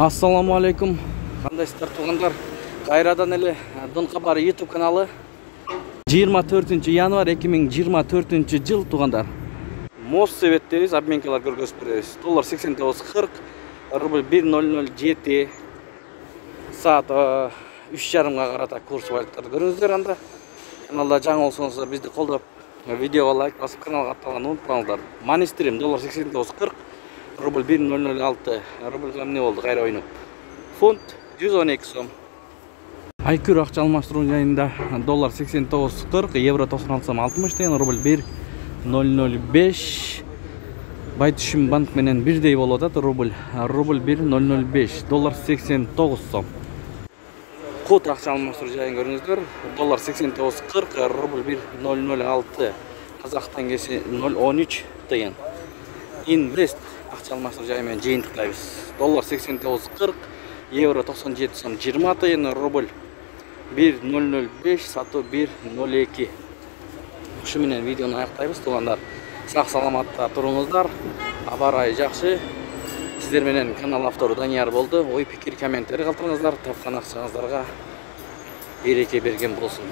Ассаламу алейкум. Кандайсыздар туугандар? Кайрадан эле Дон Кабары YouTube каналы. 24 январь 2024 жыл туугандар. Мост себеттебиз, обменкалар көргөзүп беребиз. Доллар 89.40, рубль 1.007. Саат 3:30-га карата курс валюталарды көрүңүздөр анда. Каналда жаңы болсоңуздар бизди колдоп, видеого лайк басып каналга катталганды унутпаңыздар. Манистрим доллар 89.40, рубль 1.006, рубль эмне болду кайра ойноп. Фунт 112 сом. Айкүр акча алмаштыруу жайында доллар 89.40, евро 96 сом 60 тиен, рубль 1.005. Байтүшүм банк менен бирдей болуп атат, рубль 1.005, доллар 89 сом. Код акча алмаштыруу жайын көрүңүздөр. Доллар 89.40, рубль 1.006, казак теңгеси 0.13 тиен. Инвест акча алмаштыруу жайы менен жыйынтыктайбыз. Доллар 89.40, евро 97 сом 20 тиен, рубль 1.005, сатуу 1.02. Ушу менен видеону аяктайбыз туугандар. Сак саламатта туруңуздар. Аба ырайы жакшы. Сиздер менен канал автору Данияр болду. Ой пикир комментарий калтырыңыздар. Тапкан акчаңыздарга береке берген болсун.